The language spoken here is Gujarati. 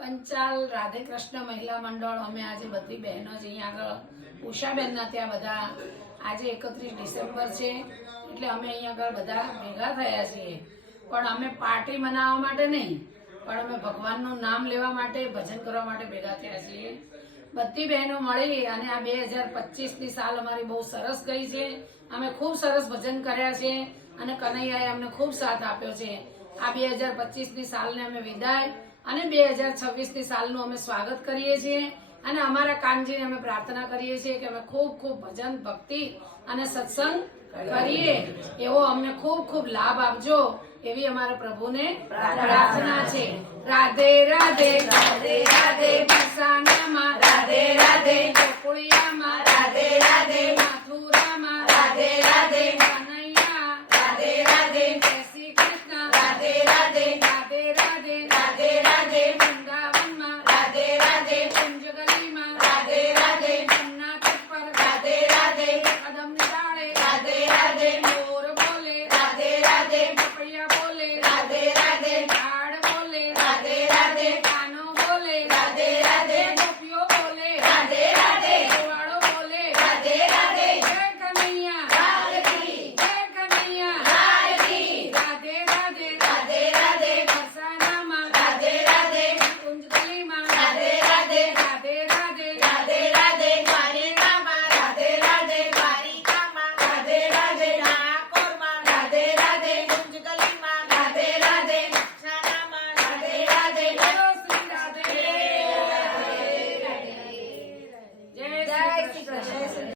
પંચાલ રાધે કૃષ્ણ મહિલા મંડળ, અમે આજે બધી બહેનો જ અહીંયા આગળ, ઉષાબેનના ત્યાં બધા આજે એકત્રીસ ડિસેમ્બર છે, એટલે અમે અહીંયા આગળ બધા ભેગા થયા છીએ. પણ અમે પાર્ટી મનાવવા માટે નહીં, પણ અમે ભગવાનનું નામ લેવા માટે, ભજન કરવા માટે ભેગા થયા છીએ. બધી બહેનો મળી અને આ બે હજાર પચીસની સાલ અમારી બહુ સરસ ગઈ છે. અમે ખૂબ સરસ ભજન કર્યા છે અને કનૈયાએ અમને ખૂબ સાથ આપ્યો છે. આ બે હજાર પચીસની સાલને અમે વિદાય અને બે હજાર છવ્વીસની સાલનું અમે સ્વાગત કરીએ છીએ અને અમારા કાનજીને અમે પ્રાર્થના કરીએ છીએ કે અમે ખૂબ ખૂબ ભજન, ભક્તિ અને સત્સંગ કરીએ. એવો અમને ખૂબ ખૂબ લાભ આપજો એવી અમારા પ્રભુને પ્રાર્થના છે. રાધે રાધે રાધે રાધે કિસાન